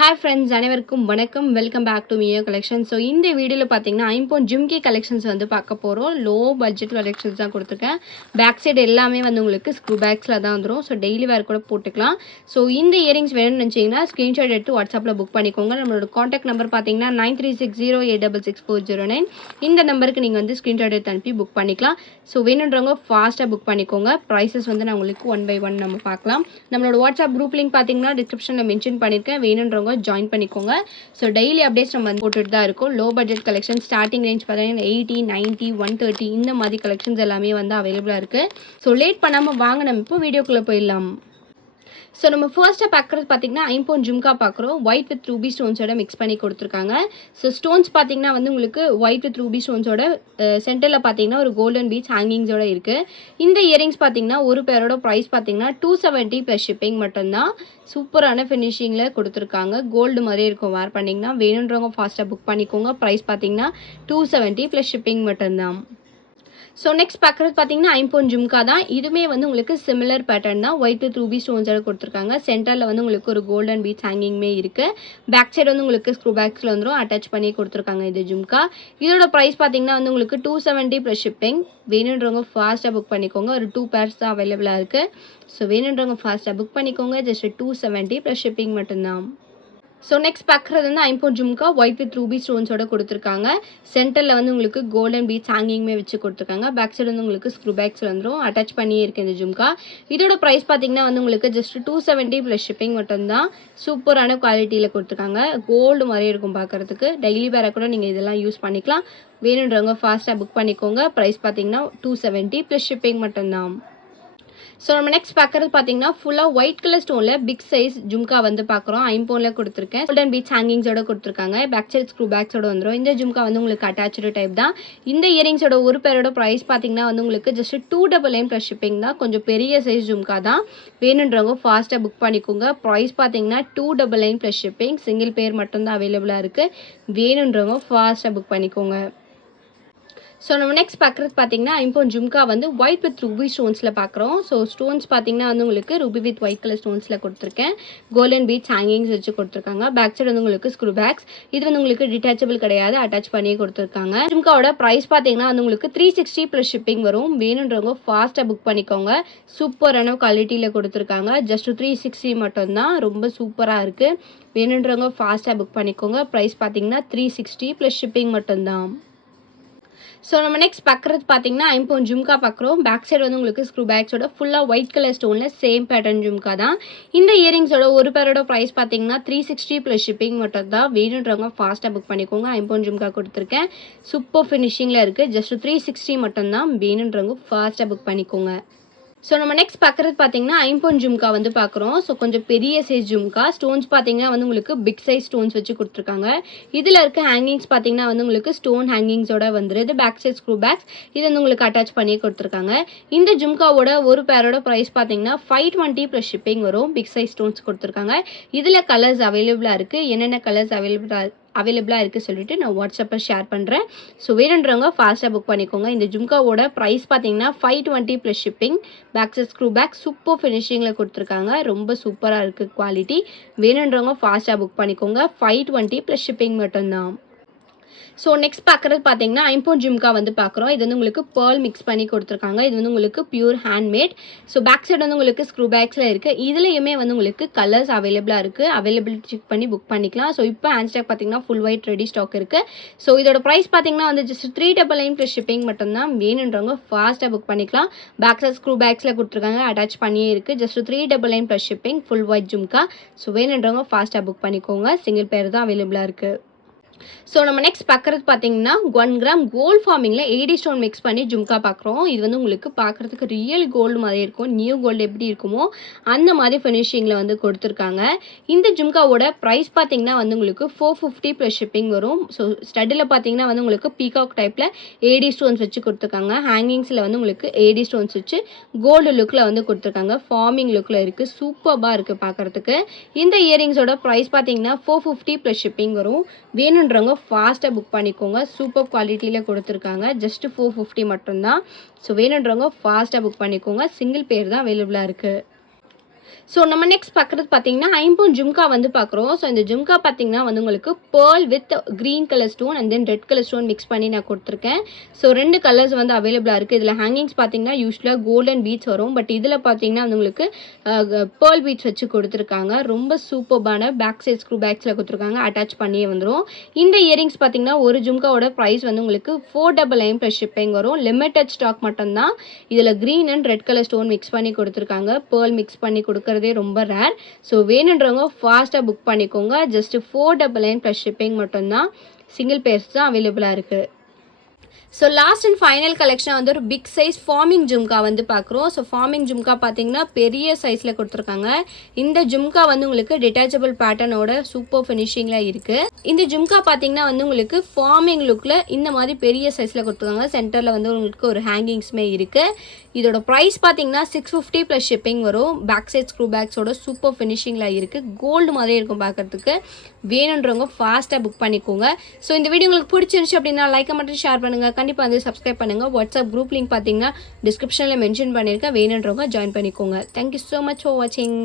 Hi friends, அனைவருக்கும் வணக்கம். Welcome back to மியோ கலெக்ஷன். ஸோ இந்த வீடியோவில் பார்த்தீங்கன்னா ஐம்போன் ஜிம்கி கலெக்ஷன்ஸ் வந்து பார்க்க போகிறோம். லோ பட்ஜெட் கலெக்ஷன்ஸ் தான் கொடுத்துருக்கேன். பேக் சைடு எல்லாமே வந்து உங்களுக்கு ஸ்க்ரூ பேக்ஸில் தான் வந்துடும். ஸோ டெய்லி வேர் கூட போட்டுக்கலாம். ஸோ இந்த இயரிங்ஸ் வேணும்னு நினச்சிங்கன்னா ஸ்க்ரீன்ஷாட் எடுத்து வாட்ஸ்அப்பில் புக் பண்ணிக்கோங்க. நம்மளோட காண்டாக்ட் நம்பர் பார்த்தீங்கன்னா 9360866409. இந்த நம்பருக்கு நீங்கள் வந்து ஸ்க்ரீன்ஷாட் எடுத்து அனுப்பி புக் பண்ணிக்கலாம். ஸோ வேணுன்றவங்க ஃபாஸ்ட்டாக புக் பண்ணிக்கோங்க. ப்ரைஸஸ் வந்து நான் உங்களுக்கு 1 by 1 நம்ம பார்க்கலாம். நம்மளோட வாட்ஸ்அப் குரூப் லிங்க் பார்த்தீங்கன்னா டிஸ்கிரிப்ஷனில் மென்ஷன் பண்ணியிருக்கேன். வேணுன்றவங்க ஜாயின் பண்ணிக்கோங்க. ஸோ டெய்லி அப்டேட்ஸ் நம்ம வந்து போட்டுட்டு தான் இருக்கும். Low budget collection starting range பார்த்தீங்கன்னா 80, 90, 130 இந்த மாதிரி கலெக்ஷன்ஸ் எல்லாமே வந்து அவைலபிளாக இருக்குது. ஸோ லேட் பண்ணாமல் வாங்க நம்ம இப்போ வீடியோக்குள்ளே போயிடலாம். ஸோ நம்ம ஃபர்ஸ்ட்டாக பார்க்குறது பார்த்தீங்கன்னா ஐம்போன் ஜும்கா பார்க்குறோம். ஒயிட் வித் ரூபி ஸ்டோன்ஸோட மிக்ஸ் பண்ணி கொடுத்துருக்காங்க. ஸோ ஸ்டோன்ஸ் பார்த்தீங்கன்னா வந்து உங்களுக்கு ஒயிட் வித் ரூபி ஸ்டோன்ஸோட சென்டரில் பார்த்தீங்கன்னா ஒரு கோல்டன் பீட்ஸ் ஹேங்கிங்ஸோட இருக்குது. இந்த இயரிங்ஸ் பார்த்தீங்கன்னா ஒரு பேரோட ப்ரைஸ் பார்த்தீங்கன்னா 270 ப்ளஸ் ஷிப்பிங் மட்டும்தான். சூப்பரான ஃபினிஷிங்கில் கொடுத்துருக்காங்க. கோல்டு மாதிரி இருக்கும் வேர் பண்ணிங்கன்னா. வேணுன்றவங்க ஃபாஸ்ட்டாக புக் பண்ணிக்கோங்க. ப்ரைஸ் பார்த்தீங்கன்னா 270 ப்ளஸ் ஷிப்பிங் மட்டும்தான். ஸோ நெக்ஸ்ட் பார்க்குறது பார்த்தீங்கன்னா ஐம்போன் ஜும்கா தான். இதுவுமே வந்து உங்களுக்கு சிமிலர் பேட்டர்ன் தான். ஒயிட் வித் ரூபி ஸ்டோன்ஸோட கொடுத்துருக்காங்க. சென்டரில் வந்து உங்களுக்கு ஒரு கோல்டன் பீட்ஸ் ஹேங்கிங்குமே இருக்குது. பேக் சைடு வந்து உங்களுக்கு ஸ்க்ரூ பேக்ஸில் வந்துடும் அட்டாச் பண்ணி கொடுத்துருக்காங்க இது ஜும்கா. இதோட ப்ரைஸ் பார்த்தீங்கன்னா வந்து உங்களுக்கு 270 ப்ளஸ் ஷிப்பிங். வேணுன்றவங்க ஃபாஸ்ட்டாக புக் பண்ணிக்கோங்க. ஒரு 2 பேர்ஸ் தான் அவைலபிளாக இருக்குது. ஸோ வேணுன்றவங்க ஃபாஸ்ட்டாக புக் பண்ணிக்கோங்க. ஜஸ்ட் 270 ப்ளஸ் ஷிப்பிங் மட்டும்தான். ஸோ நெக்ஸ்ட் பார்க்குறது வந்து ஐம்போன் ஜும்கா ஒயிட் வித் ரூபி ஸ்டோன்ஸோட கொடுத்துருக்காங்க. சென்டரில் வந்து உங்களுக்கு கோல்டன் பீட்ஸ் ஹேங்கிங்குமே வச்சு கொடுத்துருக்காங்க. பேக் சைடு வந்து உங்களுக்கு ஸ்க்ரூ பேக்ஸில் வந்துடும் அட்டாச் பண்ணியே இருக்குது இந்த ஜும்கா. இதோட ப்ரைஸ் பார்த்தீங்கன்னா வந்து உங்களுக்கு ஜஸ்ட் 270 ப்ளஸ் ஷிப்பிங் மட்டும்தான். சூப்பரான குவாலிட்டியில் கொடுத்துருக்காங்க. கோல்டு மாதிரி இருக்கும் பார்க்குறதுக்கு. டெய்லி வேற கூட நீங்கள் இதெல்லாம் யூஸ் பண்ணிக்கலாம். வேணுன்றவங்க ஃபாஸ்ட்டாக புக் பண்ணிக்கோங்க. ப்ரைஸ் பார்த்தீங்கன்னா 270 ப்ளஸ் ஷிப்பிங் மட்டும்தான். ஸோ நம்ம நெக்ஸ்ட் பார்க்குறது பார்த்தீங்கன்னா ஃபுல்லாக ஒயிட் கலர் ஸ்டோனில் பிக் சைஸ் ஜும்கா வந்து பார்க்குறோம். ஐம்போனில் கொடுத்துருக்கேன். கோல்டன் பீட்ஸ் ஹேங்கிங்ஸோட கொடுத்துருக்காங்க. பேக் சைட் ஸ்க்ரூ பேக்ஸோட வந்துடும். இந்த ஜும்கா வந்து உங்களுக்கு அட்டாச்சு டைப் தான். இந்த இயரிங்ஸோட ஒரு பேரோட ப்ரைஸ் பார்த்தீங்கன்னா வந்து உங்களுக்கு ஜஸ்ட் 299 ப்ளஸ் ஷிப்பிங் தான். கொஞ்சம் பெரிய சைஸ் ஜும்கா தான். வேணுன்றவங்க ஃபாஸ்ட்டாக புக் பண்ணிக்கோங்க. ப்ரைஸ் பார்த்தீங்கன்னா 299 ப்ளஸ் ஷிப்பிங். சிங்கிள் பேர் மட்டும்தான் அவைலபிளாக இருக்குது. வேணுன்றவங்க ஃபாஸ்ட்டாக புக் பண்ணிக்கோங்க. ஸோ நம்ம நெக்ஸ்ட் பார்க்குறது பார்த்தீங்கன்னா ஐம்போன் ஜும்கா வந்து ஒயிட் வித் ரூபி ஸ்டோன்ஸில் பார்க்குறோம். ஸோ ஸ்டோன்ஸ் பார்த்தீங்கன்னா வந்து உங்களுக்கு ரூபி வித் ஒயிட் கலர் ஸ்டோன்ஸில் கொடுத்துருக்கேன். கோல்டன் பீட்ஸ் ஹேங்கிங்ஸ் வச்சு கொடுத்துருக்காங்க. பேக் சைடு வந்து உங்களுக்கு ஸ்க்ரூ பேக்ஸ். இது வந்து உங்களுக்கு டிட்டாச்சபிள் கிடையாது. அட்டாச் பண்ணி கொடுத்துருக்காங்க. ஜும்காவோட ப்ரைஸ் பார்த்தீங்கன்னா வந்து உங்களுக்கு 360 ப்ளஸ் ஷிப்பிங் வரும். வேணுன்றவங்க ஃபாஸ்ட்டாக புக் பண்ணிக்கோங்க. சூப்பரான குவாலிட்டியில் கொடுத்துருக்காங்க. ஜஸ்ட் 360 மட்டும்தான். ரொம்ப சூப்பராக இருக்குது. வேணுன்றவங்க ஃபாஸ்ட்டாக புக் பண்ணிக்கோங்க. ப்ரைஸ் பார்த்தீங்கன்னா 360 ப்ளஸ் ஷிப்பிங் மட்டும்தான். ஸோ நம்ம நெக்ஸ்ட் பார்க்குறது பார்த்தீங்கன்னா ஐம்போன் ஜும்கா பார்க்குறோம். பேக் சைடு வந்து உங்களுக்கு ஸ்க்ரூ பேக்ஸோட ஃபுல்லாக ஒயிட் கலர் ஸ்டோனில் சேம் பேட்டர்ன் ஜும்கா தான். இந்த இயரிங்ஸோட ஒரு பேரோட ப்ரைஸ் பார்த்தீங்கன்னா 360 ப்ளஸ் ஷிப்பிங் மட்டும் தான். வேணுன்றவங்க ஃபாஸ்ட்டாக புக் பண்ணிக்கோங்க. ஐம்போன் ஜும்கா கொடுத்துருக்கேன். சூப்பர் ஃபினிஷிங்கில் இருக்குது. ஜஸ்ட் 360 மட்டும்தான். வேணுன்றவங்க ஃபாஸ்ட்டாக புக் பண்ணிக்கோங்க. ஸோ நம்ம நெக்ஸ்ட் பார்க்குறது பார்த்தீங்கன்னா ஐம்போன் ஜும்கா வந்து பார்க்குறோம். ஸோ கொஞ்சம் பெரிய சைஸ் ஜும்கா. ஸ்டோன்ஸ் பார்த்தீங்கன்னா வந்து உங்களுக்கு பிக் சைஸ் ஸ்டோன்ஸ் வச்சு கொடுத்துருக்காங்க. இதில் இருக்க ஹேங்கிங்ஸ் பார்த்தீங்கன்னா வந்து உங்களுக்கு ஸ்டோன் ஹேங்கிங்ஸோட வந்துருது. பேக் சைட் ஸ்க்ரூ பேக்ஸ் இது வந்து உங்களுக்கு அட்டாச் பண்ணி கொடுத்துருக்காங்க. இந்த ஜும்காவோட ஒரு பேரோட ப்ரைஸ் பார்த்தீங்கன்னா 520 ப்ளஸ் ஷிப்பிங் வரும். பிக் சைஸ் ஸ்டோன்ஸ் கொடுத்துருக்காங்க. இதில் கலர்ஸ் அவைலபிளாக இருக்குது. என்னென்ன கலர்ஸ் அவைலபிளாக இருக்குது சொல்லிட்டு நான் வாட்ஸ்அப்பில் ஷேர் பண்ணுறேன். ஸோ வேணுன்றவங்க ஃபாஸ்ட்டாக புக் பண்ணிக்கோங்க. இந்த ஜும்காவோட ப்ரைஸ் பார்த்தீங்கன்னா 520 plus shipping. Back side screw back super ஃபினிஷிங்கில் கொடுத்துருக்காங்க. ரொம்ப சூப்பராக இருக்குது குவாலிட்டி. வேணுன்றவங்க ஃபாஸ்ட்டாக புக் பண்ணிக்கோங்க. 520 ப்ளஸ் ஷிப்பிங் மட்டும்தான். ஸோ நெக்ஸ்ட் பார்க்குறது பார்த்தீங்கன்னா ஐம்போன் ஜும்கா வந்து பார்க்குறோம். இது வந்து உங்களுக்கு பேர்ல் மிக்ஸ் பண்ணி கொடுத்துருக்காங்க. இது வந்து உங்களுக்கு pure handmade. So back side வந்து உங்களுக்கு ஸ்க்ரூ பேக்ஸில் இருக்குது. இதுலேயுமே வந்து உங்களுக்கு கலர்ஸ் அவைலபிளாக இருக்குது. அவைலபிலிட்டி செக் பண்ணி புக் பண்ணிக்கலாம். ஸோ இப்போ ஹேண்ட் ஸ்டாக் பார்த்தீங்கன்னா ஃபுல் ஒயிட் ரெடி ஸ்டாக் இருக்குது. ஸோ இதோட ப்ரைஸ் பார்த்தீங்கன்னா வந்து ஜஸ்ட் 399 ப்ளஸ் ஷிப்பிங் மட்டும்தான். வேணுன்றவங்க ஃபாஸ்ட்டாக புக் பண்ணிக்கலாம். பேக் சைட் ஸ்க்ரூ பேக்ஸில் கொடுத்துருக்காங்க. அட்டாச் பண்ணியே இருக்குது. Just 399 plus shipping. Full white jhumka. So வேணுன்றவங்க ஃபாஸ்ட்டாக புக் பண்ணிக்கோங்க. சிங்கிள் பேர் தான் அவைலபிளாக இருக்குது. ஸோ நம்ம நெக்ஸ்ட் பார்க்குறது பார்த்தீங்கன்னா 1 கிராம் கோல்ட் ஃபார்மிங்கில் 80 ஸ்டோன் மிக்ஸ் பண்ணி ஜும்கா பார்க்குறோம். இது வந்து உங்களுக்கு பார்க்குறதுக்கு ரியல் கோல்டு மாதிரி இருக்கும். நியூ கோல்டு எப்படி இருக்குமோ அந்த மாதிரி ஃபினிஷிங்கில் வந்து கொடுத்துருக்காங்க. இந்த ஜும்காவோட ப்ரைஸ் பார்த்தீங்கன்னா வந்து உங்களுக்கு 450 ப்ளஸ் ஷிப்பிங் வரும். ஸோ ஸ்டட்டில் பார்த்தீங்கன்னா வந்து உங்களுக்கு பீகாக் டைப்பில் 80 ஸ்டோன்ஸ் வச்சு கொடுத்துருக்காங்க. ஹேங்கிங்ஸில் வந்து உங்களுக்கு 80 ஸ்டோன்ஸ் வச்சு கோல்டு லுக்கில் வந்து கொடுத்துருக்காங்க. ஃபார்மிங் லுக்கில் இருக்குது. சூப்பராக இருக்குது பார்க்குறதுக்கு. இந்த இயரிங்ஸோட ப்ரைஸ் பார்த்தீங்கன்னா 450 ப்ளஸ் ஷிப்பிங் வரும். வேணுன்றவங்க ஃபாஸ்ட்டாக புக் பண்ணிக்கோங்க. சூப்பர் குவாலிட்டியில் கொடுத்துருக்காங்க. ஜஸ்ட் 450 மட்டும்தான். ஸோ வேணுன்றவங்க ஃபாஸ்ட்டாக புக் பண்ணிக்கோங்க. சிங்கிள் பேர் தான் அவைலபிளாக இருக்குது. ஸோ நம்ம நெக்ஸ்ட் பார்க்குறது பார்த்தீங்கன்னா ஐம்பொன் ஜும்கா வந்து பார்க்குறோம். ஸோ இந்த ஜும்கா பார்த்தீங்கன்னா வந்து உங்களுக்கு pearl with green colour stone and then red colour stone mix பண்ணி நான் கொடுத்துருக்கேன். ஸோ 2 கலர்ஸ் வந்து அவைலபிளாக இருக்குது. இதில் ஹேங்கிங்ஸ் பார்த்தீங்கன்னா யூஸ்வலாக கோல்டன் பீட்ஸ் வரும். பட் இதில் பார்த்தீங்கன்னா வந்து உங்களுக்கு பேர்ல் பீட்ஸ் வச்சு கொடுத்துருக்காங்க. ரொம்ப சூப்பர்பான பேக் சைட் ஸ்க்ரூ பேக்ஸில் கொடுத்துருக்காங்க. அட்டாச் பண்ணியே வந்துடும். இந்த இயரிங்ஸ் பார்த்தீங்கன்னா ஒரு ஜும்காவோட ப்ரைஸ் வந்து உங்களுக்கு 499 ப்ளஸ் ஷிப்பிங் வரும். லிமிட்டட் ஸ்டாக் மட்டும்தான். இதில் green and red colour stone mix பண்ணி கொடுத்துருக்காங்க. பேர்ல் மிக்ஸ் பண்ணி கொடுக்கறதே ரொம்ப ரேர். ஸோ வேணுன்றவங்க ஃபாஸ்ட்டாக புக் பண்ணிக்கோங்க. ஜஸ்ட் 499 ப்ளஸ் ஷிப்பிங் மட்டும்தான். சிங்கிள் பேர்ஸ் தான் அவைலபிளாக இருக்குது. So last and final collection வந்து ஒரு பிக் சைஸ் ஃபார்மிங் ஜும்கா வந்து பார்க்குறோம். ஸோ ஃபார்மிங் ஜும்கா பார்த்தீங்கன்னா பெரிய சைஸில் கொடுத்துருக்காங்க. இந்த ஜும்கா வந்து உங்களுக்கு டிட்டாச்சபிள் பேட்டர்னோட சூப்பர் ஃபினிஷிங்கில் இருக்குது. இந்த ஜும்கா பார்த்தீங்கன்னா வந்து உங்களுக்கு ஃபார்மிங் லுக்கில் இந்த மாதிரி பெரிய சைஸில் கொடுத்துருக்காங்க. சென்டரில் வந்து உங்களுக்கு ஒரு ஹேங்கிங்ஸுமே இருக்குது. இதோட ப்ரைஸ் பார்த்தீங்கன்னா 650 ப்ளஸ் ஷிப்பிங் வரும். பேக் சைட் ஸ்க்ரூ பேக்ஸோட சூப்பர் ஃபினிஷிங்கில் இருக்குது. கோல்டு மாதிரி இருக்கும் பார்க்குறதுக்கு. வேணுன்றவங்க ஃபாஸ்ட்டாக புக் பண்ணிக்கோங்க. ஸோ இந்த வீடியோ உங்களுக்கு பிடிச்சிருந்துச்சு அப்படின்னா லைக்கை மட்டும் ஷேர் பண்ணுங்கள். கண்டிப்பாக வந்து சப்ஸ்கிரைப் பண்ணுங்கள். வாட்ஸ்அப் குரூப் லிங்க் பார்த்தீங்கன்னா டிஸ்கிரிப்ஷனில் மென்ஷன் பண்ணியிருக்கேன். வேணுன்றவங்க ஜாயின் பண்ணிக்கோங்க. தேங்க்யூ ஸோ மச் ஃபார் வாட்சிங்.